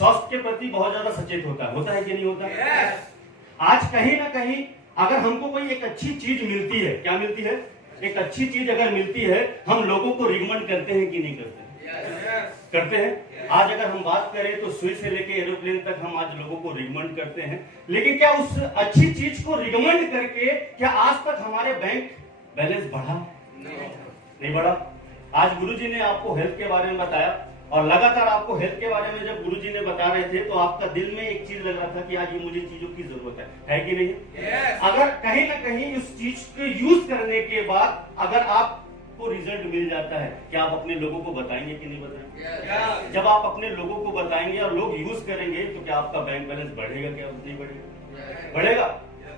स्वास्थ्य के प्रति बहुत ज्यादा सचेत होता है कि नहीं होता? आज कहीं ना कहीं अगर हमको कोई एक अच्छी चीज मिलती है, क्या मिलती है? एक अच्छी चीज अगर मिलती है, हम लोगों को रिकमेंड करते हैं कि नहीं करते? करते हैं। आज अगर हम बात करें तो सुई से लेके एरोप्लेन तक हम आज लोगों को रिकमेंड करते हैं, लेकिन क्या उस अच्छी चीज को रिकमेंड करके क्या आज तक हमारे बैंक बैलेंस बढ़ा? नहीं बढ़ा। आज गुरुजी ने आपको हेल्थ के बारे में बताया और लगातार आपको हेल्थ के बारे में जब गुरुजी ने बता रहे थे तो आपका दिल में एक चीज लग रहा था कि आज ये मुझे चीजों की जरूरत है कि नहीं? अगर कहीं ना कहीं उस चीज को यूज करने के बाद अगर आपको रिजल्ट मिल जाता है, क्या आप अपने लोगों को बताएंगे कि नहीं बताएंगे? जब आप अपने लोगों को बताएंगे और लोग यूज करेंगे तो क्या आपका बैंक बैलेंस बढ़ेगा? क्या नहीं बढ़ेगा? बढ़ेगा?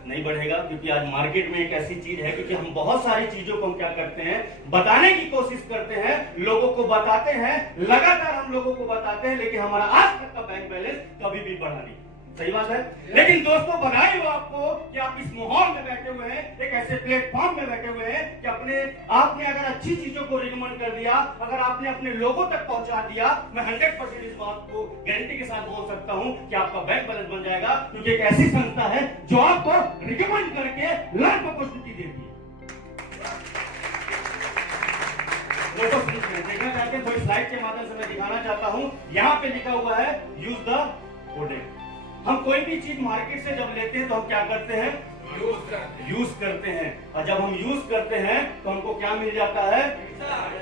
नहीं बढ़ेगा, क्योंकि आज मार्केट में एक ऐसी चीज है, क्योंकि हम बहुत सारी चीजों को हम क्या करते हैं, बताने की कोशिश करते हैं, लोगों को बताते हैं, लगातार हम लोगों को बताते हैं, लेकिन हमारा आज तक का बैंक बैलेंस कभी भी बढ़ा नहीं। सही बात है। लेकिन दोस्तों बधाई हो आपको कि आप इस माहौल में बैठे हुए हैं, एक ऐसे प्लेटफॉर्म में बैठे हुए हैं कि आपने अगर अच्छी चीजों को रिकमेंड कर दिया, अगर आपने अपने लोगों तक पहुंचा दिया, मैं 100% इस बात को गारंटी के साथ बोल सकता हूं कि आपका बैंक बैलेंस बन जाएगा, क्योंकि एक ऐसी संस्था है जो आपको रिकमेंड करके लाइफ अपॉर्चुनिटी देती है। देखना चाहते हैं, थोड़ी स्लाइड के माध्यम से मैं दिखाना चाहता हूं। यहाँ पे लिखा हुआ है यूज द प्रोडक्ट। हम कोई भी चीज मार्केट से जब लेते हैं तो हम क्या करते हैं? यूज करते हैं। और जब हम यूज करते हैं तो हमको क्या मिल जाता है?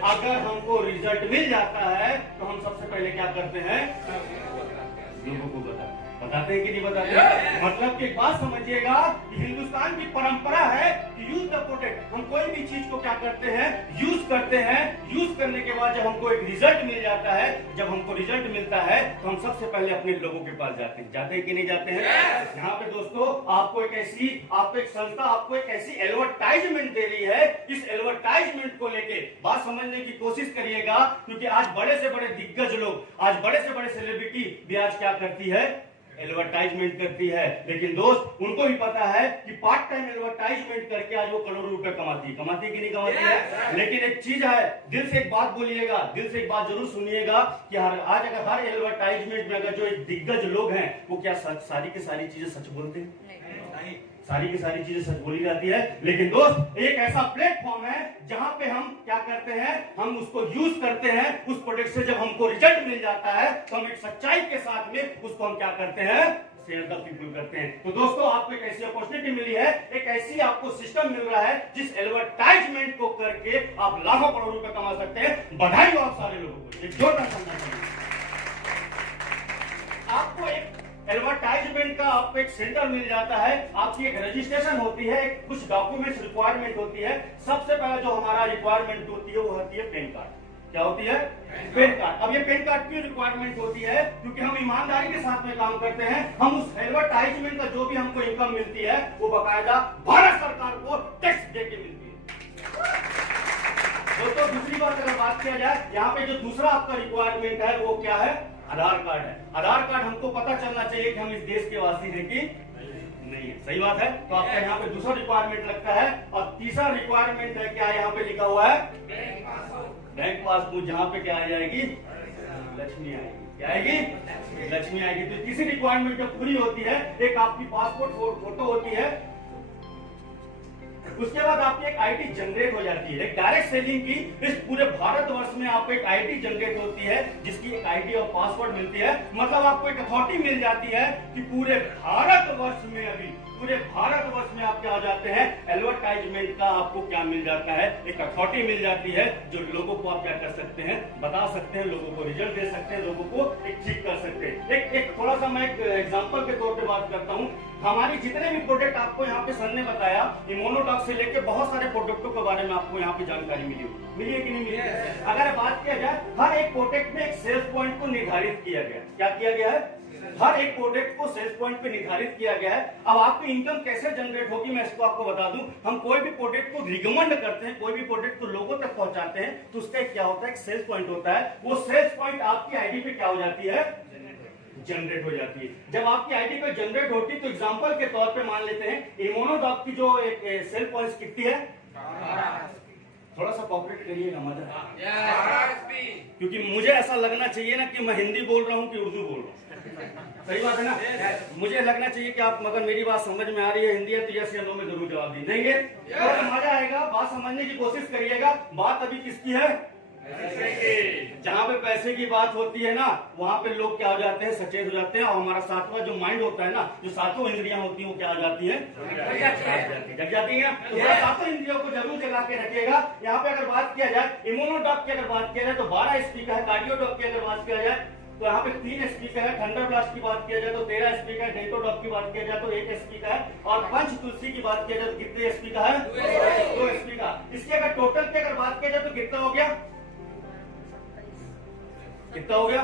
अगर हमको रिजल्ट मिल जाता है तो हम सबसे पहले क्या करते हैं? लोगों को बताते हैं कि नहीं बताते? मतलब कि एक बात समझिएगा कि हिंदुस्तान की परंपरा है कि यूज द प्रोडक्ट। हम कोई भी चीज को क्या करते हैं? यूज करते हैं। यूज करने के बाद जब हमको एक रिजल्ट मिल जाता है, जब हमको रिजल्ट मिलता है तो हम सबसे पहले अपने लोगों के पास जाते हैं कि नहीं जाते हैं? यहाँ पे दोस्तों आपको एक संस्था आपको एक ऐसी एडवर्टाइजमेंट दे रही है। इस एडवर्टाइजमेंट को लेके बात समझने की कोशिश करिएगा, क्योंकि आज बड़े से बड़े दिग्गज लोग, आज बड़े से बड़े सेलिब्रिटी भी आज क्या करती है? एडवर्टाइजमेंट करती है। लेकिन दोस्त उनको भी पता है कि पार्ट टाइम एडवर्टाइजमेंट करके आज वो करोड़ों रुपए कमाती है कि नहीं कमाती है? लेकिन एक चीज है, दिल से एक बात बोलिएगा, दिल से एक बात जरूर सुनिएगा कि आज अगर हर एडवर्टाइजमेंट में अगर जो एक दिग्गज लोग हैं वो क्या सारी की सारी चीजें सच बोलते हैं? नहीं, सारी की सारी चीजें सच बोली जाती है। लेकिन दोस्त एक ऐसा प्लेटफॉर्म है जहां पे हम क्या करते हैं? हम उसको यूज करते हैं। उस प्रोडक्ट से जब हमको रिजल्ट मिल जाता है तो हम एक सच्चाई के साथ में उसको हम क्या करते हैं? शेयर द पीपल करते हैं। तो दोस्तों आपको एक ऐसी अपॉर्चुनिटी मिली है, एक ऐसी आपको सिस्टम मिल रहा है जिस एडवर्टाइजमेंट को करके आप लाखों करोड़ रुपए कमा सकते हैं। बधाई हो आप सारे लोगों को। एक जोरदार ताली। आपको एक एडवर्टाइजमेंट का आपको एक सेंटर मिल जाता है, आपकी एक रजिस्ट्रेशन होती है, कुछ डॉक्यूमेंट्स रिक्वायरमेंट होती है। सबसे पहला जो हमारा रिक्वायरमेंट होती है वो होती है पैन कार्ड। क्या होती है? Pan card. अब ये पैन कार्ड की रिक्वायरमेंट होती है क्योंकि हम ईमानदारी के साथ में काम करते हैं। हम उस एडवर्टाइजमेंट का जो भी हमको इनकम मिलती है वो बकायदा भारत सरकार को टैक्स दे के मिलती है। दोस्तों दूसरी बात अगर बात किया जाए, यहाँ पे जो दूसरा आपका रिक्वायरमेंट है वो क्या है? आधार कार्ड है। आधार कार्ड हमको पता चलना चाहिए कि हम इस देश के वासी हैं कि नहीं है। सही बात है। तो आपका यहाँ पे दूसरा रिक्वायरमेंट लगता है। और तीसरा रिक्वायरमेंट है क्या? यहाँ पे लिखा हुआ है बैंक पासबुक, जहाँ पे क्या आ जाएगी? लक्ष्मी आएगी। क्या आएगी? लक्ष्मी आएगी। तो तीसरी रिक्वायरमेंट जब पूरी होती है, एक आपकी पासपोर्ट फोटो होती है, उसके बाद आपकी एक आईडी जनरेट हो जाती है। एक डायरेक्ट सेलिंग की इस पूरे भारतवर्ष में आपको एक आईडी जनरेट होती है, जिसकी एक आईडी और पासवर्ड मिलती है। मतलब आपको एक अथॉरिटी मिल जाती है कि पूरे भारतवर्ष में आप क्या हो जाते हैं? एडवर्टाइजमेंट का आपको क्या मिल जाता है? एक अथॉरिटी मिल जाती है जो लोगों को आप क्या कर सकते हैं? बता सकते हैं, लोगों को रिजल्ट दे सकते हैं, लोगों को एक ठीक कर सकते हैं। एक थोड़ा सा मैं एक एग्जांपल के तौर पे बात करता हूं। हमारी जितने भी प्रोडक्ट आपको यहाँ पे सर ने बताया, इम्यूनोटॉक्स से लेके बहुत सारे प्रोडक्टों के बारे में आपको यहाँ पे जानकारी मिली है कि नहीं मिली? अगर बात किया जाए, हर एक प्रोडक्ट में एक सेल्स पॉइंट को निर्धारित किया गया। क्या किया गया है? हर एक प्रोडक्ट को सेल्स पॉइंट पे निर्धारित किया गया है। अब आपकी इनकम कैसे जनरेट होगी मैं इसको आपको बता दूं। हम कोई भी प्रोडक्ट को रिकमेंड करते हैं, कोई भी प्रोडक्ट को लोगों तक पहुंचाते हैं, तो उसका क्या होता है? एक सेल्स पॉइंट होता है। वो सेल्स पॉइंट आपकी आईडी पे क्या हो जाती है? जनरेट हो जाती है। जब आपकी आईडी पे जनरेट होती है तो एग्जांपल के तौर पे मान लेते हैं इम्यूनोडॉक की जो एक सेल पॉइंट्स कितनी है? थोड़ा सा कॉपरेट करिएगा मजा, क्योंकि मुझे ऐसा लगना चाहिए ना कि मैं हिंदी बोल रहा हूँ कि उर्दू बोल रहा हूँ। सही बात है ना? मुझे लगना चाहिए कि आप अगर मेरी बात समझ में आ रही है, हिंदी है, तो यस या नो में जरूर जवाब देंगे। तो मजा आएगा, बात समझने की कोशिश करिएगा। बात अभी किसकी है? जहाँ पे पैसे की बात होती है ना, वहाँ पे लोग क्या हो जाते हैं? सचेत हो जाते हैं। और हमारा सातवां जो माइंड होता है ना, जो सातों इंद्रियां होती हैं, वो क्या हो जाती है? जग जाती है। तो सातों इंद्रियों को जरूर जगा के रखिएगा। यहाँ पे अगर बात किया जाए इम्यूनोडॉक की, अगर बात किया जाए तो 12 स्पीकर है। कार्डियोडॉक की अगर बात किया जाए तो यहाँ पे 3 स्पीकर है। थंडर ब्लास्ट की बात किया जाए तो 13 स्पीकर है। डेटोडॉक की बात किया जाए तो 1 स्पीकर है। और पंच तुलसी की बात किया जाए तो कितने स्पीकर है? 2 स्पीकर। इसके अगर टोटल की अगर बात किया जाए तो कितना हो गया? कितना हो गया?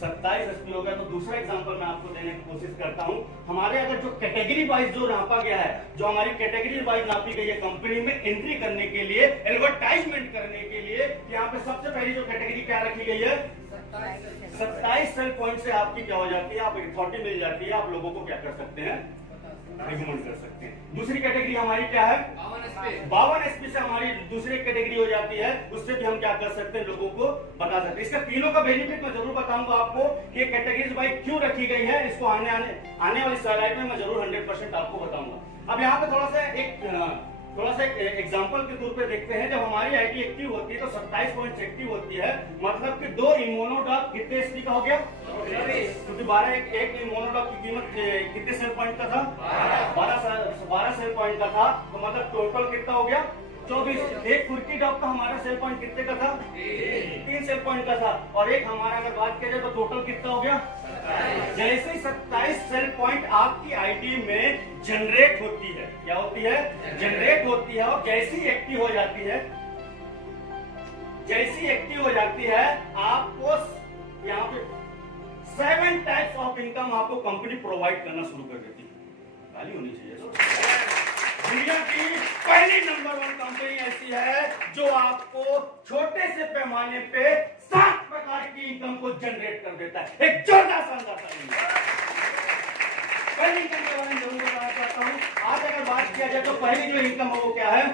27 एसपी हो गया। तो दूसरा एग्जांपल मैं आपको देने की कोशिश करता हूं। हमारे अगर जो कैटेगरी वाइज जो नापा गया है, जो हमारी कैटेगरी वाइज नापी गई है कंपनी में एंट्री करने के लिए, एडवर्टाइजमेंट करने के लिए, यहाँ पे सबसे पहली जो कैटेगरी क्या रखी गई है? 27 सेल पॉइंट से आपकी क्या हो जाती है? आप अथॉरिटी मिल जाती है। आप लोगों को क्या कर सकते हैं? रिकमेंड कर सकते हैं। दूसरी कैटेगरी हमारी क्या है? 52 एसपी से हमारी दूसरी कैटेगरी हो जाती है। उससे भी हम क्या कर सकते हैं? लोगों को बता सकते हैं। इसका तीनों का बेनिफिट मैं जरूर बताऊंगा आपको कि कैटेगरीज वाइज क्यों रखी गई है। इसको आने वाली स्लाइड में मैं जरूर 100% आपको बताऊंगा। अब यहाँ पे थोड़ा सा एक एग्जांपल के तौर पे देखते हैं। जब हमारी आईडी एक्टिव होती है तो 27 पॉइंट एक्टिव होती है, मतलब कि 2 इम्यूनोडॉक कितने एसपी का हो गया? क्योंकि 12 एक इम्यूनोडॉक की कीमत कितने सेल पॉइंट का था? 12 सेल पॉइंट का था। तो मतलब टोटल कितना हो गया? 24। एक कुर्की डॉग का हमारा सेल पॉइंट कितने का था? 3 सेल पॉइंट का था। और एक हमारा अगर बात किया जाए तो टोटल कितना हो गया? जैसे 27 सेल पॉइंट आपकी आईडी में जनरेट होती है, क्या होती है? जनरेट होती है। और जैसी एक्टिव हो जाती है, आपको यहाँ पे 7 टाइप्स ऑफ इनकम आपको कंपनी प्रोवाइड करना शुरू कर देती है। गाली होनी चाहिए। दुनिया की पहली नंबर 1 कंपनी ऐसी है जो आपको छोटे से पैमाने पे 7 प्रकार की इनकम को जनरेट कर देता है। एक जोरदार शानदार पहली इनकम के बारे में जरूर बताना चाहता हूँ। आज अगर बात किया जाए तो पहली जो इनकम है वो क्या है?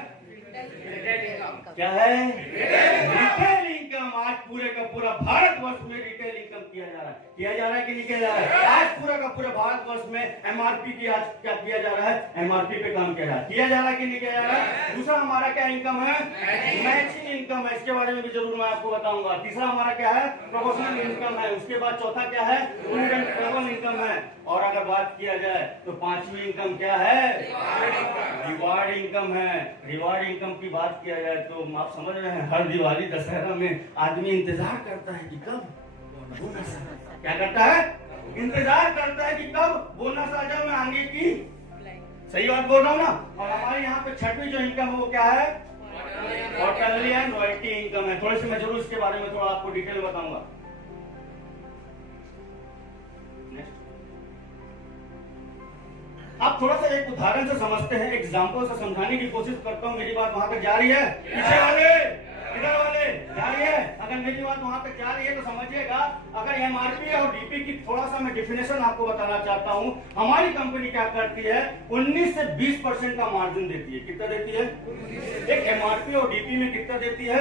क्या है? Retail income. आज पूरे का पूरा भारतवर्ष में रिटेल इनकम किया जा रहा है। किया जा रहा है कि नहीं किया जा रहा है? आज पूरा का पूरा भारतवर्ष में एमआरपी की आज क्या किया जा रहा है? एमआरपी पे काम किया जा रहा है। किया जा रहा है कि नहीं किया जा रहा है? दूसरा हमारा क्या इनकम है? मैचिंग इनकम है। इसके बारे में भी जरूर मैं आपको बताऊंगा। तीसरा हमारा क्या है? प्रोपोर्शनल इनकम है। उसके बाद चौथा क्या है? टूर एंड ट्रैवल इनकम है। और अगर बात किया जाए तो 5वीं इनकम क्या है? रिवार्ड इनकम है। रिवार्ड इनकम की बात किया जाए तो आप समझ रहे हैं, हर दिवाली दशहरा में आदमी इंतजार करता है कि कब बोनस। क्या करता है? इंतजार करता है कि कब बोनस आ जाए, मैं आगे की। सही बात बोल रहा हूँ ना? और हमारे यहाँ पे 6वीं जो इनकम है वो क्या है? क्वार्टरली एंड रॉयल्टी इनकम है। थोड़ी सी मैं जरूर इसके बारे में थोड़ा आपको डिटेल बताऊंगा। आप थोड़ा सा एक उदाहरण से समझते हैं, एग्जाम्पल से समझाने की कोशिश करता हूँ। मेरी बात वहां तक जा रही है? पीछे वाले, इधर वाले जा रही है? अगर मेरी बात वहां तक जा रही है तो समझिएगा। अगर एमआरपी और डीपी की थोड़ा सा मैं डिफिनेशन आपको बताना चाहता हूँ। हमारी कंपनी क्या करती है? 19 से 20% का मार्जिन देती है। कितना देती है? एक एमआरपी और डीपी में कितना देती है?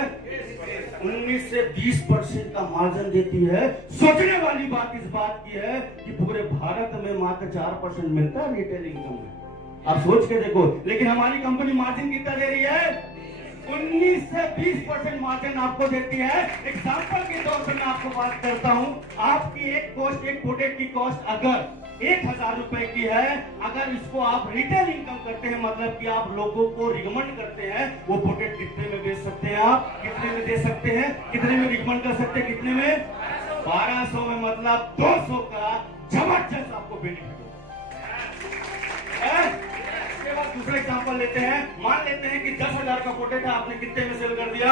19 से 20% का मार्जिन देती है। सोचने वाली बात इस बात की है कि पूरे भारत में मात्र 4% मिलता है रिटेल इनकम में। आप सोच के देखो। लेकिन हमारी कंपनी मार्जिन कितना दे रही है? 19 से 20% मार्जिन आपको देती है। एग्जाम्पल के तौर पर मैं आपको बात करता हूं। आपकी एक प्रोडक्ट की कॉस्ट अगर 1000 रुपए की है, अगर इसको आप रिटेल इनकम करते हैं, मतलब कि आप लोगों को रिकमेंड करते हैं, वो प्रोडक्ट कितने में बेच सकते हैं? आप कितने में दे सकते हैं? कितने में रिकमेंड कर सकते हैं? कितने में? 1200 में। मतलब 200 का जबरदस्त आपको बेनिफिट है। दूसरा एग्जांपल लेते हैं। मान लेते हैं कि 10,000 का प्रोडक्ट है, आपने कितने में सेल कर दिया?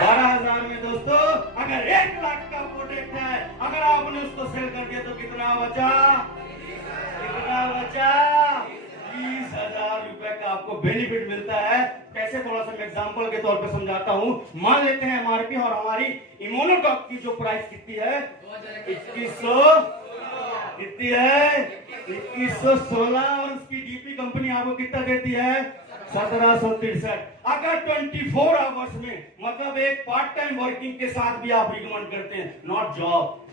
12,000 में। दोस्तों अगर 1 लाख का प्रोडक्ट है, अगर आपने उसको सेल कर दिया तो कितना बचा? कितना बचा? 20,000 रुपए का आपको बेनिफिट मिलता है। कैसे? थोड़ा सा मैं एग्जांपल के तौर पर समझाता हूं। मान लेते हैं एमआरपी और हमारी इम्यूनोटॉक की जो प्राइस कितनी है? 2100 कितनी है? 2116। और उसकी डीपी कंपनी आपको कितना देती है? 1763। अगर 24 आवर्स में, मतलब एक पार्ट टाइम वर्किंग के साथ भी आप रिकमेंड करते हैं, नॉट जॉब,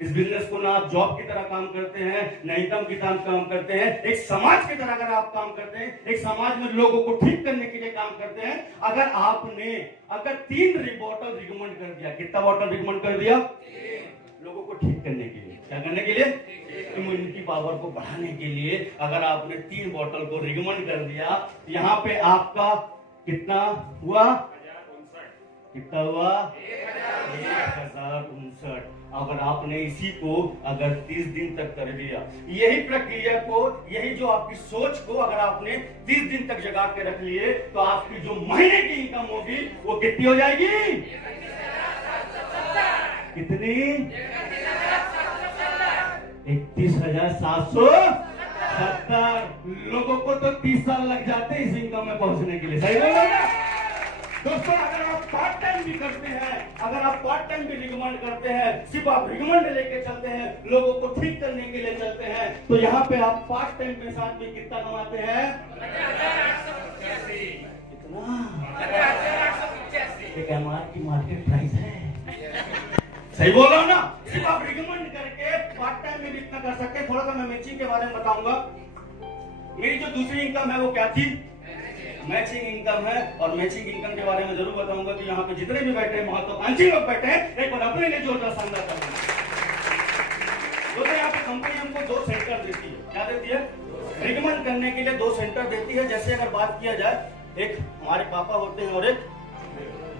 इस बिजनेस को ना आप जॉब की तरह काम करते हैं, ना इनकम की तरह काम करते हैं, एक समाज की तरह अगर आप काम करते हैं, एक समाज में लोगों को ठीक करने के लिए काम करते हैं। अगर आपने 3 बॉटल रिकमेंड कर दिया, कितना बॉटल रिकमेंड कर दिया? लोगों को ठीक करने के लिए, क्या करने के लिए? इम्यूनिटी पावर को बढ़ाने के लिए अगर आपने 3 बॉटल को रिकमेंड कर दिया, यहाँ पे आपका कितना हुआ? कितना हुआ? 1059। अगर आपने इसी को अगर 30 दिन तक कर लिया, यही प्रक्रिया को, यही जो आपकी सोच को अगर आपने 30 दिन तक जगा के रख लिए, तो आपकी जो महीने की इनकम होगी वो कितनी हो जाएगी? कितनी? 31,770। लोगों को तो 30 साल लग जाते हैं इस इनकम में पहुंचने के लिए। सही बोला ना दोस्तों? अगर आप पार्ट टाइम भी करते हैं, अगर आप पार्ट टाइम भी रिकमेंड करते हैं, सिर्फ आप रिकमेंड लेके चलते हैं, लोगों को ठीक करने के लिए चलते हैं, तो यहाँ पे आप पार्ट टाइम के साथ भी कितना कमाते हैं? कितना? एक एमआर की मार्केट प्राइस है। सही बोल रहा हूं ना? सिर्फ आप रिकमेंड करके पार्ट टाइम में भी इतना कर सकते हैं। थोड़ा सा मैं मैचिंग के बारे में बताऊंगा। मेरी जो दूसरी इनकम है वो क्या थी? मैचिंग इनकम है। और मैचिंग इनकम के बारे में जरूर बताऊंगा कि यहाँ पे जितने भी बैठे हैं, महत्वाकांक्षी लोग बैठे हैं, एक बार अपने लिए जोरदार शानदार करेंगे। दोस्तों यहाँ पे कंपनी हमको 2 सेंटर देती है। क्या देती है? रिकमेंड करने के लिए 2 सेंटर देती है। जैसे अगर बात किया जाए, एक हमारे पापा होते हैं और एक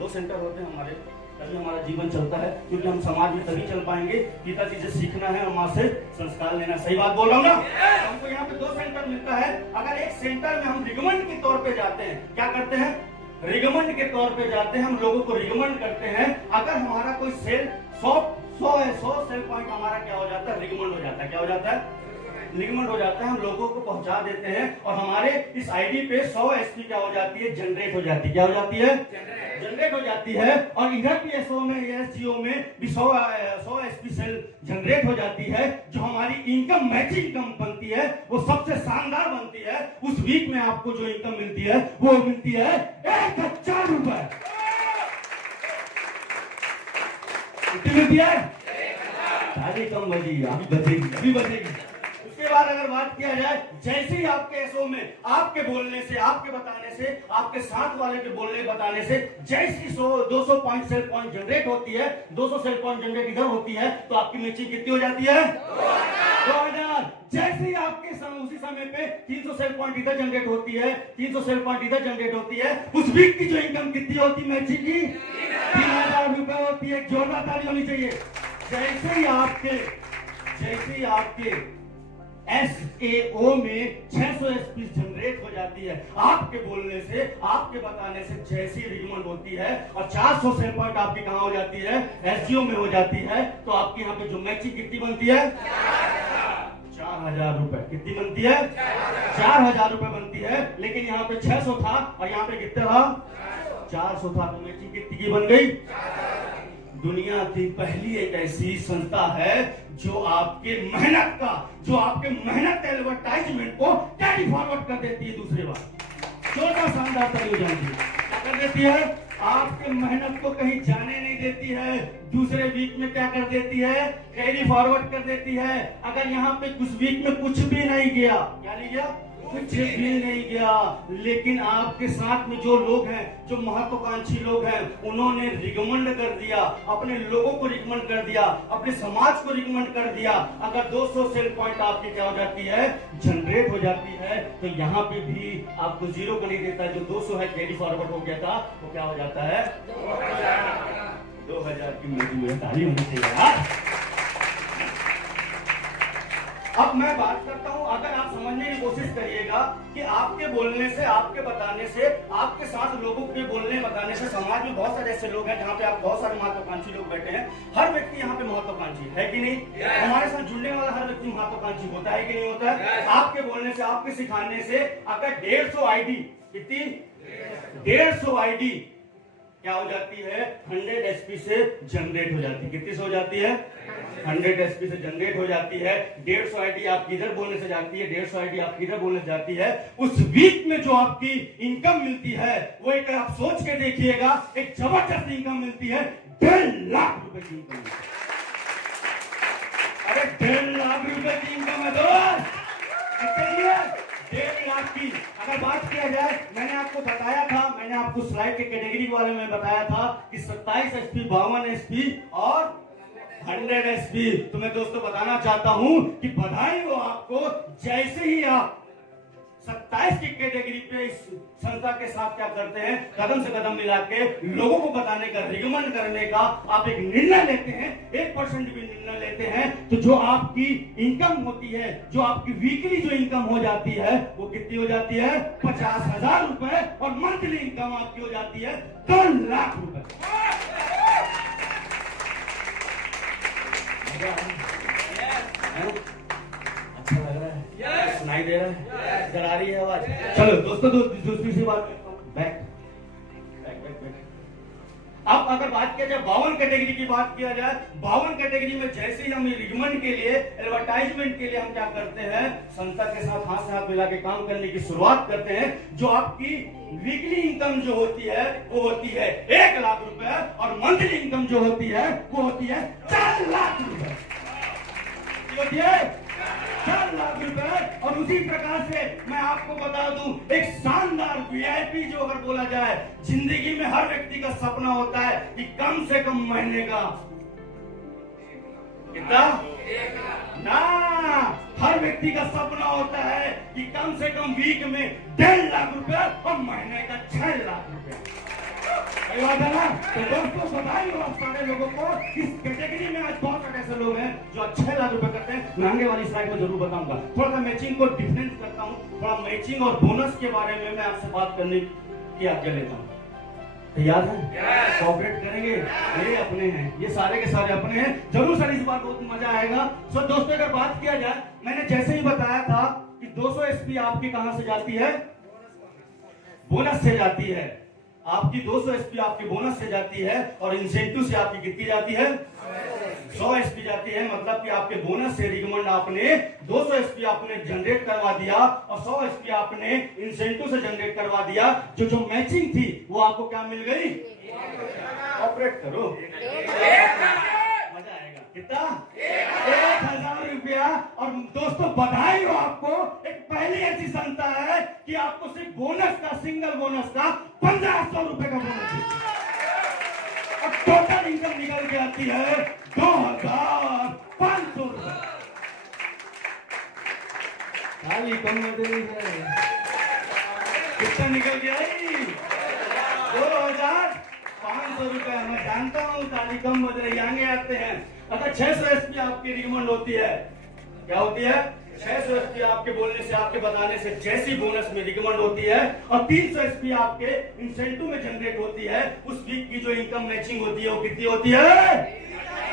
2 सेंटर होते हैं हमारे, तभी हमारा जीवन चलता है, क्योंकि हम समाज में तभी चल पाएंगे। पिताजी से सीखना है और माँ से संस्कार लेना। सही बात बोल रहा हूँ ना? हमको यहाँ पे 2 सेंटर मिलता है। अगर एक सेंटर में हम रिकमेंड के तौर पे जाते हैं, क्या करते हैं? रिकमेंड के तौर पे जाते हैं, हम लोगों को रिकमेंड करते हैं। अगर हमारा कोई सेल 100 सेल पॉइंट हमारा क्या हो जाता है? रिकमेंड हो जाता है। क्या हो जाता है? रिकमेंड हो जाता है। हम लोगों को पहुंचा देते हैं और हमारे इस आईडी पे 100 एसपी क्या हो जाती है? जनरेट हो जाती है। क्या हो जाती है? जनरेट हो जाती है। और इधर पीएसओ में, एसजीओ में भी 100 एसपी सेल जनरेट हो जाती है। जो हमारी इनकम मैचिंग इनकम बनती है वो सबसे शानदार बनती है। उस वीक में आपको जो इनकम मिलती है वो मिलती है 1000 रुपए। कितनी मिलती है? 1000 कम बजी, अभी बजेगी। उसके बाद अगर बात किया जाए, जैसे ही आपके एसओ में आपके बोलने से, आपके बताने से, आपके साथ वाले के बोलने बताने से जैसी 200 पॉइंट सेल पॉइंट जनरेट होती है, 200 सेल पॉइंट जनरेट इधर होती है, तो आपकी मैचिंग कितनी हो जाती है? 2000। जैसे ही आपके उसी समय पे 300 सेल पॉइंट इधर जनरेट होती है, 300 सेल पॉइंट इधर जनरेट होती है, उस वीक की जो इनकम कितनी होती है मैचिंग की? 3000 रुपए होती है। जोरदार ताली होनी चाहिए। जैसे ही आपके SAO में 600 एसपी जनरेट हो जाती है, आपके बोलने से, आपके बताने से जैसी रिकमेंड होती है, और 400 सेल पॉइंट आपकी कहां हो जाती है? SGO में हो जाती है, तो आपकी यहाँ पे जो मैचिंग कितनी बनती है? 4000 रुपए। कितनी बनती है? 4000 रुपए बनती है। लेकिन यहाँ पे 600 था और यहाँ पे कितना था? 400 था। तो मैचिंग कितनी की बन गई? दुनिया की पहली एक ऐसी संस्था है जो आपके मेहनत एडवर्टाइजमेंट को कैरी फॉरवर्ड कर देती है दूसरे बार। छोटा शानदार तरीके जानती है क्या कर देती है? आपके मेहनत को कहीं जाने नहीं देती है। दूसरे वीक में क्या कर देती है? कैरी फॉरवर्ड कर देती है। अगर यहाँ पे कुछ वीक में कुछ भी नहीं गया, क्या नहीं गया? कुछ भी नहीं गया, लेकिन आपके साथ में जो लोग हैं, जो महत्वाकांक्षी लोग हैं, उन्होंने रिकमेंड कर दिया, अपने लोगों को रिकमेंड कर दिया, अपने समाज को रिकमेंड कर दिया। अगर 200 सेल पॉइंट आपकी क्या हो जाती है? जनरेट हो जाती है, तो यहाँ पे भी आपको 0 का नहीं देता है। जो 200 है कैरी फॉरवर्ड हो गया था, वो क्या हो जाता है? 2000 की मेरी ताली होनी चाहिए यार। अब मैं बात करता हूं, अगर आप समझने की कोशिश करिएगा कि आपके बोलने से, आपके बताने से, आपके साथ लोगों के बोलने बताने से, समाज में बहुत सारे ऐसे लोग हैं जहां पे आप बहुत सारे महत्वाकांक्षी लोग बैठे हैं। हर व्यक्ति यहाँ पे महत्वाकांक्षी है कि नहीं? हमारे साथ जुड़ने वाला हर व्यक्ति महत्वाकांक्षी होता है कि नहीं होता है? आपके बोलने से, आपके सिखाने से अगर 150 आईडी, कितनी? 150 आईडी क्या हो जाती है? 100 एसपी से जनरेट हो जाती है। कितनी से हो जाती है? 100 एसपी से जनरेट हो जाती है। 150 आईडी आपकी इधर बोलने से जाती है, 150 आईडी आपकी इधर बोलने से जाती है। उस वीक में जो आपकी इनकम मिलती है, वो एक आप सोच के देखिएगा, एक जबरदस्त इनकम मिलती है। 1.5 लाख रुपए की इनकम मिलती है। अरे 1.5 लाख रुपए की इनकम है दोस्त, चलिए 1.5 लाख की अगर बात किया जाए, मैंने आपको बताया था, मैंने आपको स्लाइड के कैटेगरी के बारे में बताया था कि 27 एसपी, 52 एसपी और 100 एसपी। तो मैं दोस्तों बताना चाहता हूं कि बधाई हो आपको, जैसे ही आप 27 की कैटेगरी पे इस संस्था के साथ क्या करते हैं, कदम से कदम मिला के लोगों को बताने का, रिकमेंड करने का आप एक निर्णय लेते हैं, 1% भी निर्णय लेते हैं, तो जो आपकी इनकम होती है, जो आपकी वीकली जो इनकम हो जाती है, वो कितनी हो जाती है? 50,000 रुपए, और मंथली इनकम आपकी हो जाती है 2 लाख रुपए। अच्छा लग रहा है? सुनाई दे रहा है? डरा रही है आवाज? चलो दोस्तों, दूसरी सी बात करता हूं। बैक। अब अगर बात किया जाए 52 कैटेगरी की, बात किया जाए 52 कैटेगरी में, जैसे ही हम रिकमेंड के लिए, एडवर्टाइजमेंट के लिए हम क्या करते हैं, संस्था के साथ हाथ से हाथ मिला के काम करने की शुरुआत करते हैं। जो आपकी वीकली इनकम जो होती है वो होती है 1 लाख रुपए, और मंथली इनकम जो होती है वो होती है 4 लाख रुपए। होती है 4 लाख रुपए। और उसी प्रकार से मैं आपको बता दूं, एक शानदार वीआईपी जो अगर बोला जाए, जिंदगी में हर व्यक्ति का सपना होता है कि कम से कम महीने का कितना ना, हर व्यक्ति का सपना होता है कि कम से कम वीक में 1.5 लाख रुपए और महीने का 6 लाख रुपए। सही बात है ना? तो दोस्तों बधाई हो आप सारे लोगों को। इस कैटेगरी में आज बहुत सारे ऐसे लोग हैं जो 6 लाख रुपए करते हैं। मैं आगे वाली स्लाइड में जरूर बताऊंगा, थोड़ा सा मैचिंग को डिफरेंस करता हूं, थोड़ा मैचिंग और बोनस के बारे में मैं आपसे बात करने की आज्ञा लेता हूं। तैयार है? कोऑपरेट करेंगे? ये अपने हैं, ये सारे के सारे अपने हैं। जरूर सर, इस बार बहुत मजा आएगा। सो दोस्तों अगर बात किया जाए, मैंने जैसे ही बताया था कि 200 एसपी आपकी कहां से जाती है? बोनस से जाती है। आपकी 200 एसपी आपके बोनस से जाती है, और इंसेंटिव से आपकी कितनी जाती है? 100 एसपी जाती है। मतलब कि आपके बोनस से रिकमेंड आपने 200 एसपी आपने जनरेट करवा दिया, और 100 एसपी आपने इंसेंटिव से जनरेट करवा दिया। जो मैचिंग थी वो आपको क्या मिल गई? ऑपरेट करो, मजा आएगा। कितना? 1,000 रुपया। और दोस्तों बधाई हो आपको, एक पहली ऐसी संस्था है कि आपको सिर्फ बोनस का, सिंगल बोनस का 1,500 रुपए का बोनस है, और टोटल इनकम निकल के आती है 2,500 रुपए। खाली कम कितना निकल गया? 2,500 रुपए। मैं जानता हूँ ताली कम बज रही, आगे आते हैं। अगर 600 एसपी आपकी रिकमेंड होती है, क्या होती है? 600 एसपी आपके बोलने से, आपके बताने से जैसी बोनस में रिकमेंड होती है, और 300 एसपी आपके इंसेंटिव में जनरेट होती है, उस वीक की जो इनकम मैचिंग होती है वो कितनी होती है?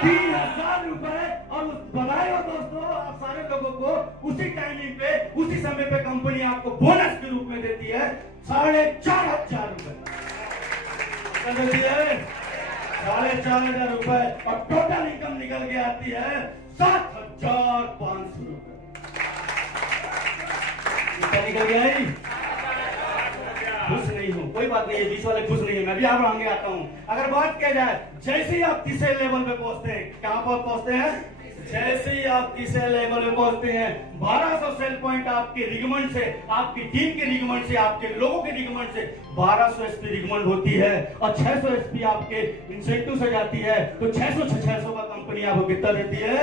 3,000 रुपए। और बधाई हो दोस्तों आप सारे लोगों को, उसी टाइमिंग पे, उसी समय पे कंपनी आपको बोनस के रूप में देती है 4,500 रुपए। देती है 4,500 रुपए, और टोटल इनकम निकल के आती है 7,500 रुपए। निकल गया? खुश नहीं हूँ, कोई बात नहीं है, 20 वाले खुश नहीं है, मैं भी आप आगे आता हूँ। अगर बात किया जाए, जैसे ही आप तीसरे लेवल पे पहुंचते हैं, कहां पर पहुंचते हैं? जैसे ही आप तीसरे लेवल पे पहुंचते हैं, 1200 सेल पॉइंट आपके रिकमेंड से, आपकी टीम के रिकमेंड से, आपके लोगों के रिकमेंड से 1200 एसपी रिकमेंड होती है, और 600 एसपी आपके इंसेंटिव से जाती है। तो 600 का कंपनी आपको कितना देती है?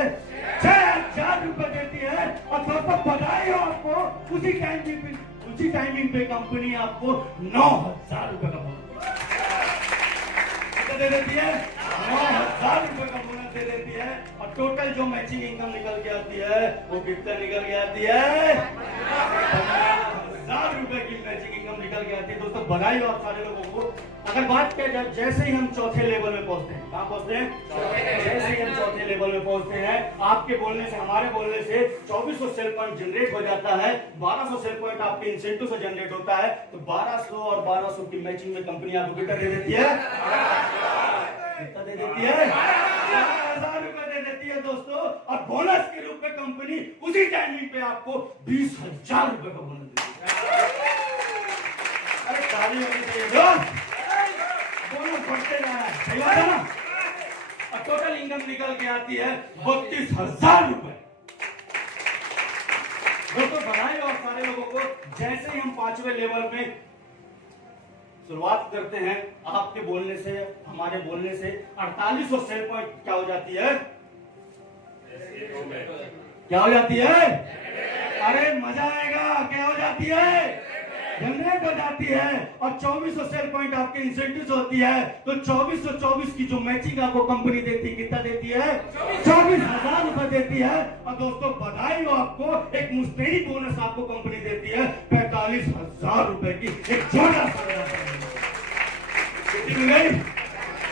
6,000 रुपए देती है। और दोस्तों बधाई हो आपको, उसी टाइमिंग पे कंपनी आपको 9,000 रुपए का बोनस दे देती है। 9,000 रुपए का बोनस दे देती है, और टोटल जो मैचिंग इनकम निकल के आती है वो कितना निकल के आती है? 50,000 रुपए की मैचिंग इनकम निकल के आती है। दोस्तों बधाई हो आप सारे लोगों को। अगर बात किया जाए, जैसे ही हम चौथे लेवल में पहुंचते हैं, कहां पहुंचते हैं? जैसे ही हम चौथे लेवल में पहुंचते हैं, आपके बोलने से, हमारे बोलने से 2400 सेल पॉइंट जनरेट हो जाता है, 1200 सेल पॉइंट आपके इंसेंटिव से जनरेट होता है। तो 1200 और 1200 की मैचिंग में कंपनी आपको कितना दे देती है? कितना दे देती है? 4,000 रुपए दे देती है दोस्तों। और बोनस के रूप में कंपनी उसी टाइमिंग पे आपको 20,000 रुपए का बोनस देती है। अरे ताली होनी चाहिए दोस्त, बोनस बढ़ते जा रहा है, सही बात है ना? और टोटल इनकम निकल के आती है 32,000 रुपए। दोस्तों बढ़ाए और सारे लोगों को जैसे ही हम 5वें लेवल में शुरुआत करते हैं, आपके बोलने से, हमारे बोलने से 4800 सेल पॉइंट क्या हो जाती है, क्या हो जाती है? अरे मजा आएगा। क्या हो जाती है? जनरेट हो जाती है। और 2400 सेल पॉइंट आपके इंसेंटिव होती है। तो 2424 की जो मैचिंग आपको कंपनी देती है, कितना देती है? 24,000 रुपए देती है। और दोस्तों बधाई हो आपको, एक मुस्तैदी बोनस आपको कंपनी देती है 45,000 रुपए की। एक छोटा सा कितनी मिल गई?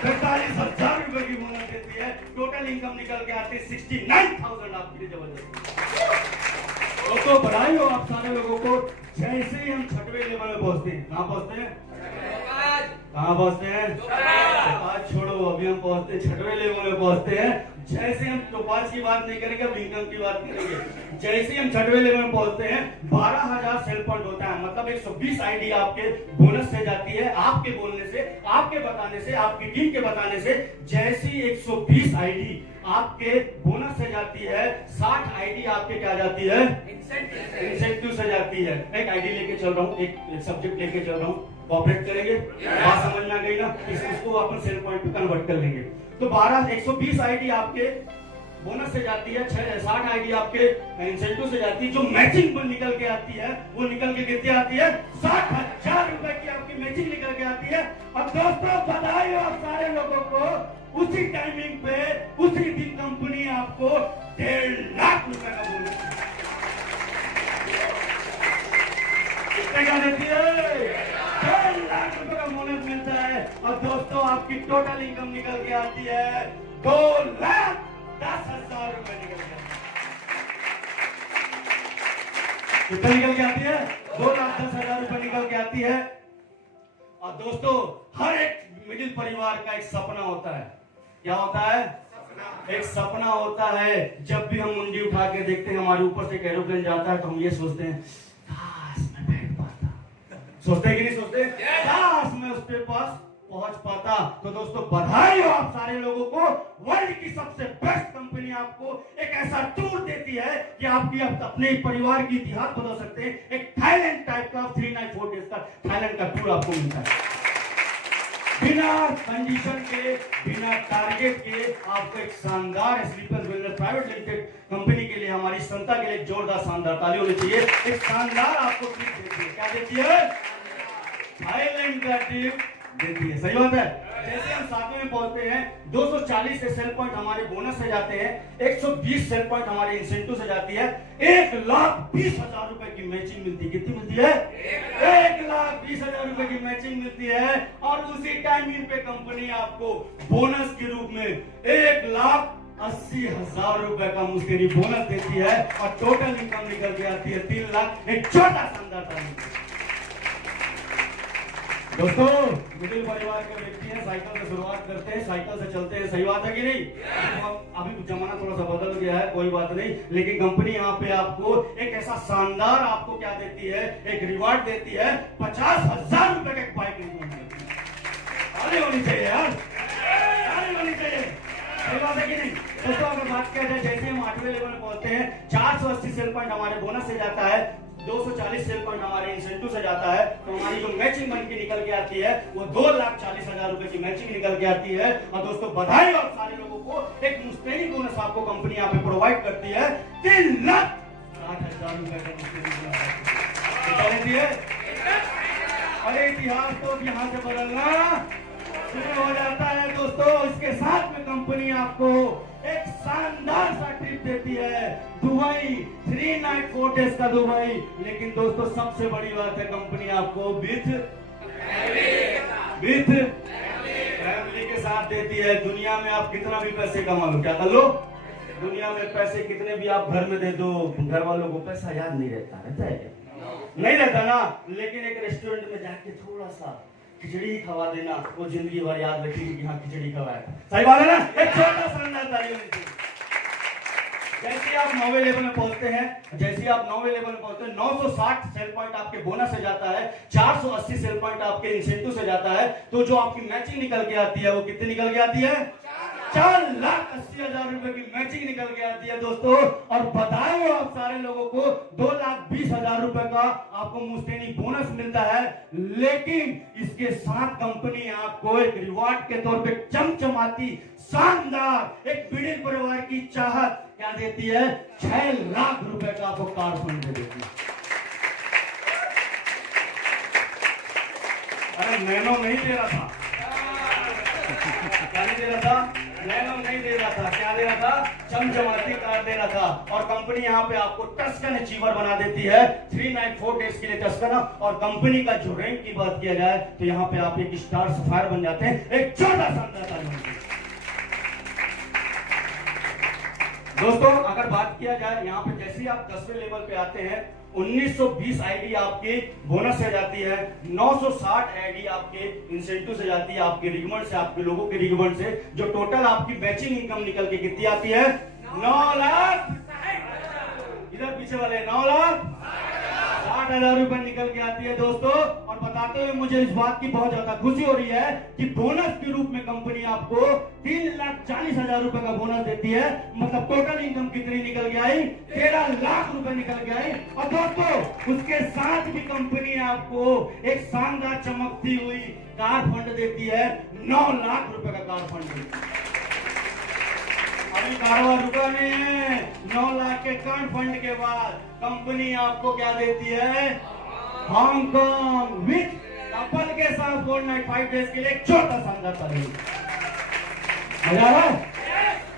45,000 रुपए की बोनस देती है। टोटल इनकम निकल के आती है 69,000 आपके लिए। जबरदस्त दोस्तों बधाई हो आप सारे लोगों को। जैसे ही हम 6वें लेवल में पहुंचते हैं, कहाँ पहुंचते हैं? कहाँ पहुंचते हैं? आज छोड़ो, अभी हम पहुंचते हैं 6वें लेवल में पहुंचते हैं। जैसे हम टोपाज की बात नहीं करेंगे, अब इनकम की बात करेंगे। जैसे ही हम 6वें लेवल में पहुंचते हैं 12,000 सेल पॉइंट होता है। मतलब 120 आईडी आपके बोनस से जाती है, आपके बोलने से, आपके बताने से, आपकी टीम के बताने से। जैसी 120 आईडी आपके बोनस से जाती है, 60 आईडी आपके क्या जाती है? इंसेंटिव से जाती है। एक आईडी लेके चल रहा हूँ, एक सब्जेक्ट लेके चल रहा हूँ, कॉपरेट करेंगे? बात समझ में आ गई ना? इसको अपन सेल पॉइंट पे कन्वर्ट कर लेंगे। तो 120 आईडी आपके बोनस से जाती है, 60 आईडी आपके इंसेंटिव से जाती है। जो मैचिंग निकल के आती है वो निकल के कितनी आती है? 60,000 रुपए की आपकी मैचिंग निकल के आती है। और दोस्तों बधाई हो आप सारे लोगों को, उसी टाइमिंग पे उसी दिन कंपनी आपको 1.5 लाख रुपए का बोनस कितने का देती है? 1.5 लाख रुपए का बोनस मिलता है। और दोस्तों आपकी टोटल इनकम निकल के आती है 2,10,000 रुपए निकल के। कितना निकल के आती है? 2,10,000 रुपए निकल के आती है। और दोस्तों हर एक मिडिल परिवार का एक सपना होता है। क्या होता है? एक सपना होता है। जब भी हम मुंडी उठा के देखते हैं हमारे ऊपर से एक एरोप्लेन जाता है, तो हम ये सोचते हैं काश मैं बैठ पाता। सोचते हैं कि नहीं सोचते? काश मैं उसके पास पहुंच पाता। तो दोस्तों बधाई हो आप सारे लोगों को। वर्ल्ड की सबसे बेस्ट कंपनी आपको एक ऐसा टूर देती है कि आपकी अपने परिवार की इतिहास बदल सकते हैं। एक थाईलैंड टाइप का 3 नाइट 4 डेज का थाईलैंड का टूर आपको मिलता है। बिना कंडीशन के, बिना टारगेट के आपको एक शानदार sleeper wellness private limited company के लिए, हमारी संस्था के लिए जोरदार शानदार ताली होनी चाहिए। एक शानदार आपको ट्रिप देती है। क्या देती है? थाईलैंड का ट्रिप देती है। सही बात है। जैसे हम 7वें में पहुंचते हैं 240 से सेल पॉइंट हमारे बोनस से जाते हैं, 120 सेल पॉइंट हमारे इंसेंटिव से जाती है, 1,20,000 रुपए की मैचिंग मिलती है। कितनी मिलती है? 1,20,000 रुपए की मैचिंग मिलती है। और उसी टाइमिंग पे कंपनी आपको बोनस के रूप में 1,80,000 रुपए का मुस्तेरी बोनस देती है। और टोटल इनकम निकल के आती है 3 लाख। एक छोटा शानदार टाइम। दोस्तों मिडिल परिवार के व्यक्ति हैं, साइकिल से शुरुआत करते हैं, साइकिल से चलते हैं। सही बात है कि नहीं? अभी जमाना थोड़ा सा बदल गया है, कोई बात नहीं, लेकिन कंपनी यहाँ पे आपको एक ऐसा शानदार आपको क्या देती है? एक रिवार्ड देती है। 50,000 रुपए का एक बाइक देती है। अरे होनी चाहिए यार, अरे होनी चाहिए। सही बात है कि नहीं? दोस्तों अगर बात किया जाए, जैसे हम 8वें लेवल में पहुंचते हैं, 480 सेल पॉइंट हमारे बोनस से जाता है, 240 सेल पॉइंट हमारे इंसेंटिव से जाता है। तो हमारी जो मैचिंग बन के निकल के आती है वो 2,40,000 रुपए की मैचिंग निकल के आती है। और दोस्तों बधाई और सारे लोगों को एक मुस्तैदी बोनस आपको कंपनी यहाँ पे प्रोवाइड करती है 3,60,000 रुपए का मुस्तैदी देती है। अरे इतिहास तो यहाँ से बदलना शुरू हो जाता है दोस्तों। इसके साथ में कंपनी आपको एक शानदार सा ट्रिप देती है, दुबई 3 नाइट 4 डेज का दुबई। लेकिन दोस्तों सबसे बड़ी बात है, कंपनी आपको विथ फैमिली के साथ देती है। दुनिया में आप कितना भी पैसे कमा लो, क्या कर लो, दुनिया में पैसे कितने भी आप घर में दे दो, घर वालों को पैसा याद नहीं रहता है क्या? नहीं रहता ना। लेकिन एक रेस्टोरेंट में जाके थोड़ा सा खिचड़ी खवा देना, वो जिंदगी भर याद रखेगी कि हाँ खिचड़ी खवाया। सही बात है ना? एक छोटा शानदार ताली होनी चाहिए। जैसे आप 9वें लेवल में पहुंचते हैं, जैसे आप 9वें लेवल में पहुंचते हैं, 960 सेल पॉइंट आपके बोनस से जाता है, 480 सेल पॉइंट आपके इंसेंटिव से जाता है। तो जो आपकी मैचिंग निकल के आती है वो कितनी निकल के आती है? 4,80,000 रुपए की मैचिंग निकल के आती है दोस्तों। और बताए आप सारे लोगों को 2,20,000 रुपए का आपको मुस्तैनी बोनस मिलता है। लेकिन इसके साथ कंपनी आपको एक रिवॉर्ड के तौर पे चमचमाती शानदार एक मिडिल परिवार की चाहत क्या देती है, 6 लाख रुपए का आपको कार फंड दे देती है। अरे नैनो नहीं दे रहा था, क्या नहीं दे रहा था, नैनो नहीं दे रहा था, क्या दे रहा था, चमचमाती कार दे रहा था। और कंपनी यहाँ पे आपको टस्कन अचीवर बना देती है 3 नाइट 4 डेज के लिए टस्कन। और कंपनी का जो रैंक की बात किया जाए तो यहाँ पे आप एक स्टार सफायर बन जाते हैं, एक 14 शानदार तालीम। दोस्तों अगर बात किया जाए यहाँ पे जैसे ही आप 10वें लेवल पे आते हैं 1920 आईडी आपकी बोनस से जाती है, 960 आईडी आपके इंसेंटिव से जाती है, आपके रिकमेंड से, आपके लोगों के रिकमेंड से। जो टोटल आपकी बैचिंग इनकम निकल के कितनी आती है, 9 लाख, इधर पीछे वाले 9,60,000 रुपए निकल के आती है दोस्तों। और बताते हुए मुझे इस बात की बहुत ज्यादा खुशी हो रही है कि बोनस के रूप में कंपनी आपको 3,40,000 रुपए का बोनस देती है। मतलब टोटल इनकम कितनी निकल के आई, 13 लाख रुपए निकल के आई। और दोस्तों उसके साथ भी कंपनी आपको एक शानदार चमकती हुई कार फंड देती है, 9 लाख रुपए का कार फंड देती है। अभी कारोबार रुका नहीं है, 9 लाख के कार फंड के बाद कंपनी आपको क्या देती है, हांगकांग विथ कपल के साथ 4 नाइट 5 डेज के लिए एक छोटा शानदार तालीम। मजा आ रहा है,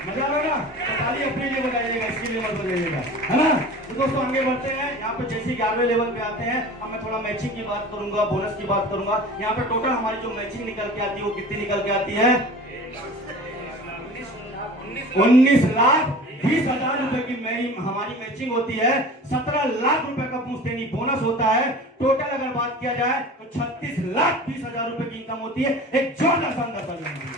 मजा आ रहा है ना, तो ताली अपने लिए बजाइएगा, इसके लिए मत बजाइएगा, है ना। तो दोस्तों आगे बढ़ते हैं। यहाँ पे जैसे 11वें लेवल पे आते हैं, अब मैं थोड़ा मैचिंग की बात करूंगा, बोनस की बात करूंगा। यहाँ पे टोटल हमारी जो मैचिंग निकल के आती है वो कितनी निकल के आती है, 19,20,000 रुपए की हमारी मैचिंग होती है। 17 लाख रुपए का मुस्तैनी बोनस होता है। टोटल अगर बात किया जाए तो 36,20,000 रुपए की इनकम होती है, एक जोरदार शानदार तालीम।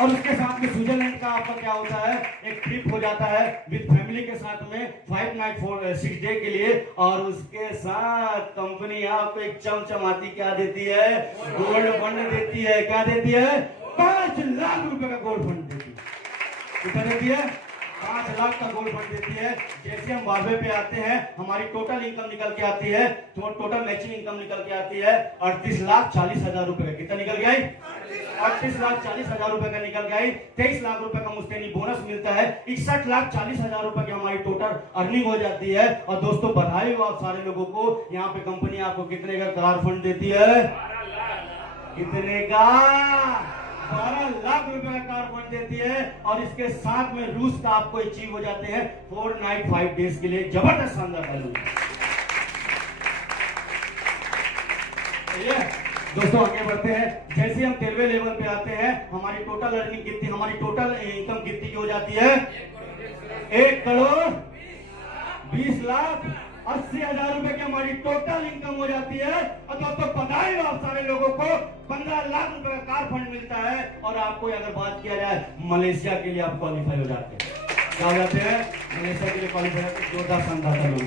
और उसके साथ में स्विट्जरलैंड का आपका क्या होता है, एक ट्रिप हो जाता है विद फैमिली के साथ में 5 नाइट 6 डे के लिए। और उसके साथ कंपनी आपको एक चमचमाती क्या देती है, गोल्ड फंड देती है। क्या देती है, 5 लाख रुपए का गोल्ड फंड देती है। कितना देती है, 5 लाख का गोल्ड फंड देती है। जैसे हम 12वें पे आते हैं, हमारी टोटल इनकम निकल के आती है, तो टोटल मैचिंग इनकम निकल के आती है 38,40,000 रुपए का। कितना निकल गया, 38,40,000 रुपए का निकल गया। 23 लाख रुपए का मुस्तैनी बोनस मिलता है। 61,40,000 रुपए की हमारी टोटल अर्निंग हो जाती है। और दोस्तों बधाई हो आप सारे लोगों को, यहाँ पे कंपनी आपको कितने का कार फंड देती है, कितने का, 12 लाख रुपए का कार फंड देती है। और इसके साथ में रूस का आपको अचीव हो जाते हैं 4 नाइट 5 डेज के लिए, जबरदस्त शानदार तालीम। दोस्तों आगे बढ़ते हैं। जैसे हम 13वें लेवल पे आते हैं, हमारी टोटल अर्निंग कितनी, हमारी टोटल इनकम कितनी की हो जाती है, 1,20,80,000 रुपए की हमारी टोटल इनकम हो जाती है। और दोस्तों बधाई हो आप सारे लोगों को, 15 लाख रुपए का कार फंड मिलता है। और आपको अगर बात किया जाए मलेशिया के लिए आप क्वालिफाई हो जाते हैं, क्या हो जाते हैं, मलेशिया के लिए क्वालिफाई होते हैं, जोरदार शानदार लोग।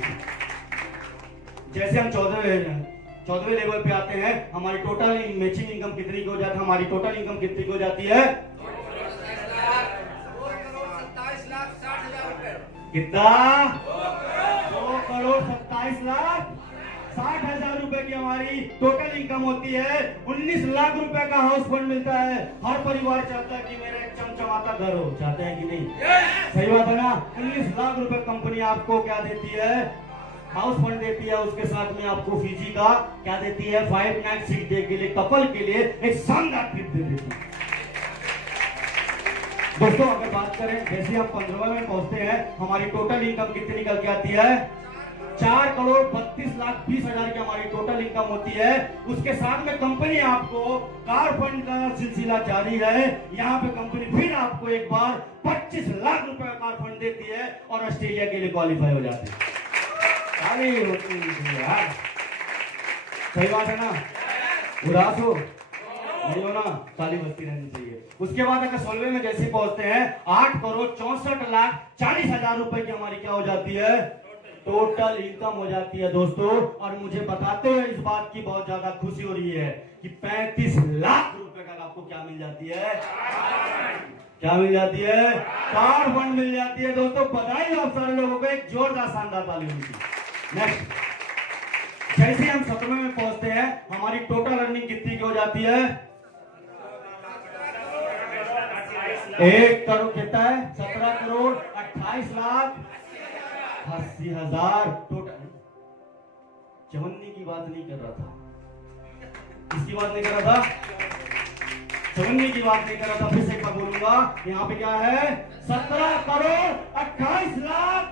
जैसे हम 14वें लेवल पे आते हैं, हमारी टोटल मैचिंग इनकम कितनी की हो जाती है, हमारी टोटल इनकम कितनी की हो जाती है, 2,27,60,000 कितना, 2,27,60,000 रुपए की हमारी टोटल इनकम होती है। 19 लाख रुपए का हाउस फंड मिलता है। हर परिवार चाहता है कि मेरा एक चमचमाता घर हो, चाहते हैं कि नहीं, सही बात है ना। 19 लाख रुपए कंपनी आपको क्या देती है, हाउस फंड देती है। उसके साथ में आपको फीजी का क्या देती है, 5 नाइट 6 डे के लिए कपल के लिए एक शानदार ट्रिप दे देती है। दोस्तों अगर बात करें, जैसे हम 15वें में पहुंचते हैं, हमारी टोटल इनकम कितनी निकल के आती है, 4,32,20,000 की हमारी टोटल इनकम होती है। उसके साथ में कंपनी आपको कार फंड का सिलसिला जारी है। यहाँ पे कंपनी फिर आपको एक बार 25 लाख रुपए का कार फंड देती है और ऑस्ट्रेलिया के लिए क्वालिफाई हो जाते हैं। होती है यार, सही बात है ना, उदास हो नहीं हो ना, ताली बजती रहनी चाहिए। उसके बाद अगर 16वें में जैसे पहुंचते हैं, 8,64,40,000 रुपए की हमारी क्या हो जाती है, टोटल इनकम हो जाती है दोस्तों। और मुझे बताते हुए इस बात की बहुत ज्यादा खुशी हो रही है कि 35 लाख रुपए का आपको क्या मिल जाती है, क्या मिल जाती है? कार फंड मिल जाती है। दोस्तों बधाई आप सारे लोगों को, एक जोरदार शानदार ताली होगी। नेक्स्ट, जैसे हम 17 में पहुंचते हैं हमारी टोटल अर्निंग कितनी की हो जाती है? 1 करोड़ कितना है? 17 करोड़ 28 लाख 80,000 टोटल। चवन्नी की बात नहीं कर रहा था, किसकी बात नहीं कर रहा था? चवन्नी की बात नहीं कर रहा था। फिर से एक बार बोलूंगा, यहाँ पे क्या है? 17 करोड़ 28 लाख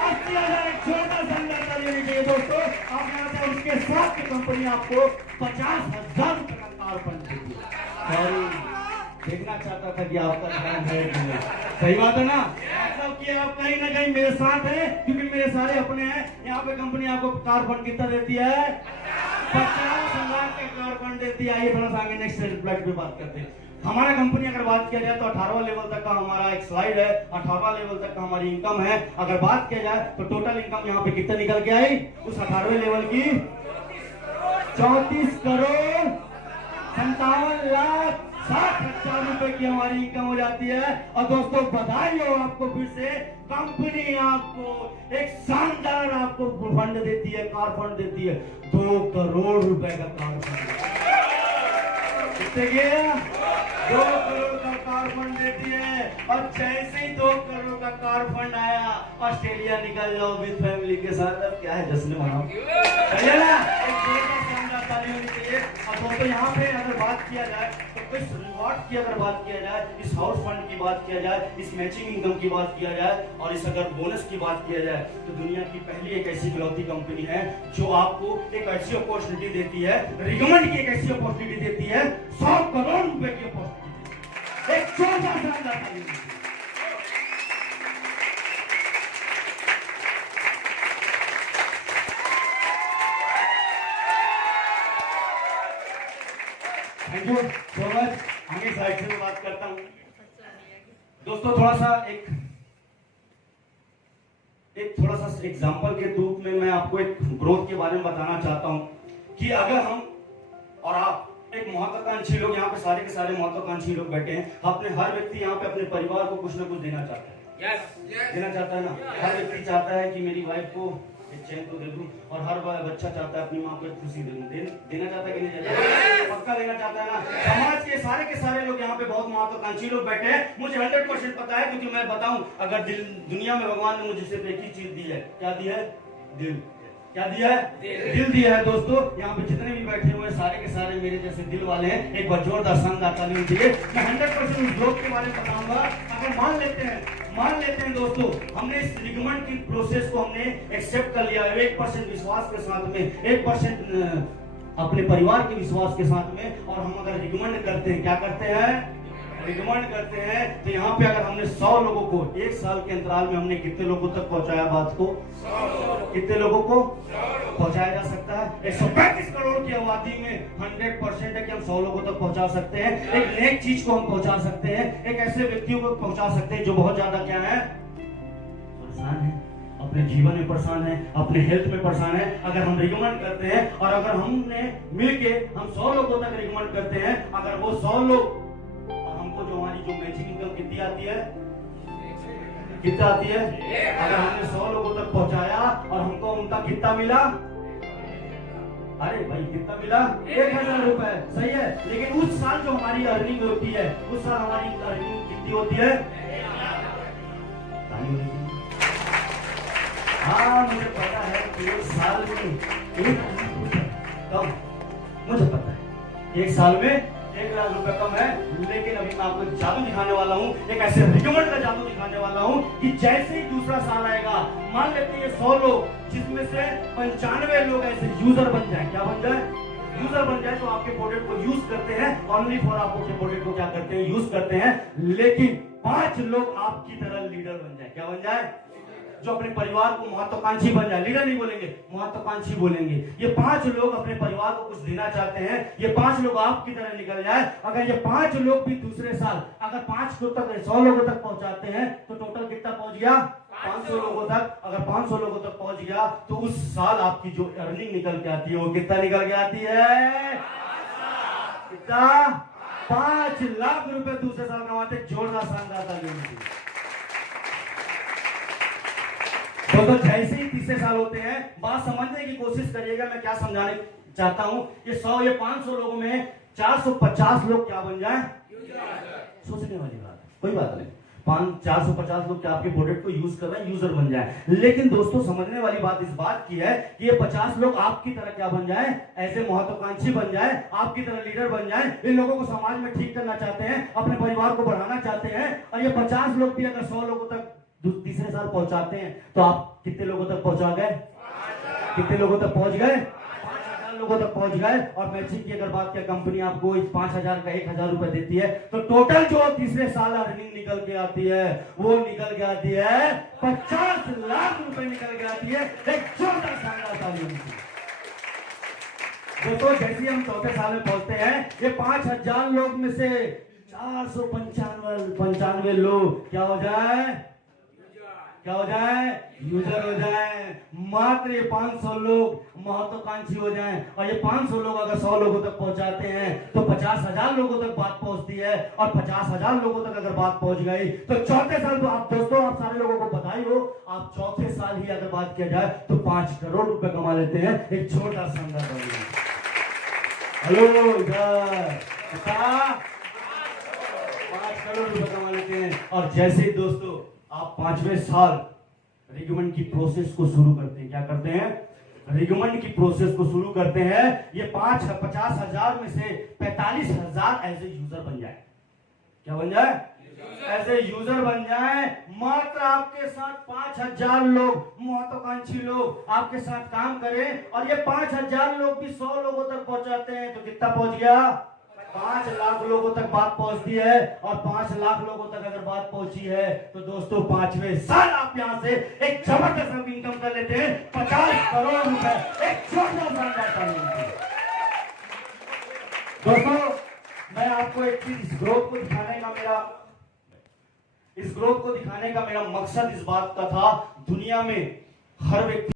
80,000। एक छोटा संख्या लेनी चाहिए दोस्तों। आप यहाँ से उसके साथ की कंपनी आपको 50,000 रुपए का कार फंड देती है। देखना चाहता था कि आपका ध्यान है कि नहीं। सही बात है ना? मतलब कि आप कहीं ना कहीं मेरे साथ हैं, क्योंकि मेरे सारे अपने हैं। यहाँ पे कंपनी आपको कार फंड कितना देती है? 50,000 का कार फंड देती है। आइए थोड़ा सा आगे नेक्स्ट स्लाइड पे बात करते हैं। हमारा कंपनी अगर बात किया जाए तो 18वां लेवल तक का हमारा एक स्लाइड है। 18वां लेवल तक का हमारी इनकम है। अगर बात किया जाए तो टोटल इनकम यहाँ पे कितना निकल के आई उस 18वें लेवल की? 34 करोड़ 57 लाख 60,000 रुपए की हमारी इनकम हो जाती है। और दोस्तों बधाई हो आपको, फिर से कंपनी आपको एक शानदार आपको फंड देती है, कार फंड देती है। 2 करोड़ रुपए का कार फंड कितने गया? 2 करोड़ का कार फंड देती है। और जैसे ही 2 करोड़ का कार फंड आया, ऑस्ट्रेलिया निकल जाओ विद फैमिली के साथ। अब क्या है, जश्न मनाओ, चलिए ना। एक जोरदार शानदार ताली होनी चाहिए। और दोस्तों यहाँ पे अगर बात किया जाए तो इस रिवॉर्ड की अगर बात किया जाए, इस हाउस फंड की बात किया जाए, इस मैचिंग इनकम की बात किया जाए और इस अगर बोनस की बात किया जाए, तो दुनिया की पहली एक ऐसी इकलौती कंपनी है जो आपको एक ऐसी अपॉर्चुनिटी देती है, रिकमेंड की एक ऐसी अपॉर्चुनिटी देती है, 100 करोड़ रुपए की अपॉर्चुनिटी। एक जोरदार शानदार ताली। Thank you so much. आगे साइड से बात करता हूँ। दोस्तों थोड़ा सा एक थोड़ा सा एग्जांपल के रूप में मैं आपको एक ग्रोथ के बारे में बताना चाहता हूँ कि अगर हम और आप एक महत्वाकांक्षी लोग, यहाँ पे सारे के सारे महत्वाकांक्षी लोग बैठे हैं, अपने हर व्यक्ति यहाँ पे अपने परिवार को कुछ ना कुछ देना चाहता है। देना चाहता है ना? हर व्यक्ति चाहता है कि मेरी वाइफ को एक चैन तो दे दूं, और हर बच्चा चाहता है अपनी माँ को एक खुशी दे दूं। देना चाहता है कि नहीं चाहता? पक्का देना चाहता है ना? समाज के सारे लोग यहाँ पे बहुत महत्वाकांक्षी लोग बैठे हैं। मुझे 100% पता है, क्योंकि मैं बताऊं, अगर दुनिया में भगवान ने मुझे सिर्फ एक ही चीज दी है, क्या दी है? दिल। क्या दिया है? दिल दिया है। दोस्तों यहाँ पे जितने भी बैठे हुए सारे के सारे मेरे जैसे दिल वाले हैं। एक बार जोरदार शानदार ताली दीजिए। मैं 100% उस ग्रोथ के बारे में बताऊंगा। अगर मान लेते हैं दोस्तों, हमने इस रिकमेंड की प्रोसेस को हमने एक्सेप्ट कर लिया है 1% विश्वास के साथ में, 1% अपने परिवार के विश्वास के साथ में, और हम अगर रिकमेंड करते हैं, क्या करते हैं? रिकमेंड करते हैं। तो यहाँ पे अगर हमने 100 लोगों को 1 साल के अंतराल में हमने कितने लोगों तक पहुंचाया बात को? 100। कितने लोगों को पहुंचाया जा सकता है? 135 करोड़ की आबादी में 100% है कि हम 100 लोगों तक पहुंचा सकते हैं। एक नेक चीज को हम पहुंचा सकते हैं, एक ऐसे व्यक्तियों को पहुंचा सकते हैं जो बहुत ज्यादा क्या है? परेशान है, अपने जीवन में परेशान है, अपने हेल्थ में परेशान है। अगर हम रिकमेंड करते हैं और अगर हमने मिलके हम 100 लोगों तक रिकमेंड करते हैं, अगर वो 100 लोग, हमको जो हमारी जो मैचिंग इनकम कितनी आती है? कितना आती है? अगर हमने 100 लोगों तक पहुंचाया और हमको उनका कितना मिला? अरे भाई कितना मिला? 1,000 रुपए। सही है। लेकिन उस साल जो हमारी अर्निंग होती है, उस साल हमारी अर्निंग कितनी होती है? हाँ मुझे पता है कि एक साल में कम, मुझे पता है एक साल में 1,00,000 रुपए कम है। लेकिन अभी मैं आपको जादू दिखाने वाला हूँ, एक ऐसे रिकमेंड का जादू दिखाने वाला हूँ कि जैसे ही दूसरा साल आएगा, मान लेते हैं 100 लोग, जिसमें से 95 लोग ऐसे यूजर बन जाए। क्या बन जाए? यूजर बन जाए, तो आपके प्रोडक्ट को यूज करते हैं, ओनली फॉर आप आपके प्रोडक्ट को क्या करते हैं? यूज करते हैं। लेकिन 5 लोग आपकी तरह लीडर बन जाए। क्या बन जाए? जो अपने परिवार को महत्वाकांक्षी बन जाए। लीडर नहीं बोलेंगे, महत्वाकांक्षी बोलेंगे। ये 5 लोग अपने परिवार को कुछ देना चाहते हैं, ये 5 लोग आपकी तरह निकल जाए। अगर ये 5 लोग भी दूसरे साल अगर 5 को तक 100 लोगों तक पहुंचाते हैं, तो टोटल कितना पहुंच गया? 500 लोगों तक। अगर 500 लोगों तक पहुंच गया, तो उस साल आपकी जो अर्निंग निकल के आती है, वो कितना निकल के आती है? कितना? 5 5 लाख रुपए दूसरे साल कमाते। जोरदार शानदार तालियों से। दोस्तों जैसे ही तीसरे साल होते हैं, बात समझने की कोशिश करिएगा मैं क्या समझाने चाहता हूं। ये 100 ये 500 लोगों में 450 लोग क्या बन जाए? सोचने वाली बात है, कोई बात नहीं। 450 लोग क्या आपके प्रोडक्ट को यूज कर रहे हैं, यूजर बन जाए। लेकिन दोस्तों समझने वाली बात इस बात की है कि ये 50 लोग आपकी तरह क्या बन जाए? ऐसे महत्वाकांक्षी बन जाए, आपकी तरह लीडर बन जाए। इन लोगों को समाज में ठीक करना चाहते हैं, अपने परिवार को बढ़ाना चाहते हैं। और ये 50 लोग भी अगर 100 लोगों तक तीसरे साल पहुंचाते हैं तो आप कितने लोगों तक पहुंचा गए? कितने लोगों तक पहुंच गए? 5000 लोगों तक पहुंच गए। और मैचिंग की अगर बात किया, कंपनी आपको इस 5000 का 1000 रुपए देती है, तो टोटल जो तीसरे साल अर्निंग निकल के आती है वो निकल के आती है 50 लाख रुपए निकल के आती है। एक जोरदार शानदार तालियों से। दोस्तों जैसे हम चौथे साल में पहुंचते हैं, ये 5000 लोग में से 495 लोग क्या हो जाए? क्या हो जाए? यूजर हो जाए। मात्र ये 500 लोग महत्वाकांक्षी हो जाएं। और ये 500 लोग अगर 100 लोगों तक पहुंचाते हैं तो 50,000 लोगों तक बात पहुंचती है। और 50,000 लोगों तक अगर बात पहुंच गई तो चौथे साल तो आप दोस्तों आप सारे लोगों को बधाई हो, आप चौथे साल ही अगर बात किया जाए तो 5 करोड़ रुपए कमा लेते हैं। एक छोटा संदर्भ। हेलो इधर 5 करोड़ रुपए कमा लेते हैं। और जैसे ही दोस्तों आप 5वें साल रिक्रूटमेंट की प्रोसेस को शुरू करते हैं, क्या करते हैं? रिक्रूटमेंट की प्रोसेस को शुरू करते हैं। ये 50,000 में से 45,000 एज ए यूजर बन जाए। क्या बन जाए? एज ए यूजर बन जाए। मात्र आपके साथ 5000 लोग महत्वाकांक्षी लोग आपके साथ काम करें। और ये 5000 लोग भी 100 लोगों तक पहुंचाते हैं तो कितना पहुंच गया? 5 लाख लोगों तक बात पहुंचती है। और 5 लाख लोगों तक अगर बात पहुंची है तो दोस्तों 5वें साल आप यहां से एक जबरदस्त इनकम कर लेते हैं 50 करोड़ रुपए। एक दोस्तों मैं आपको एक चीज, इस ग्रोथ को दिखाने का मेरा मकसद इस बात का था, दुनिया में हर व्यक्ति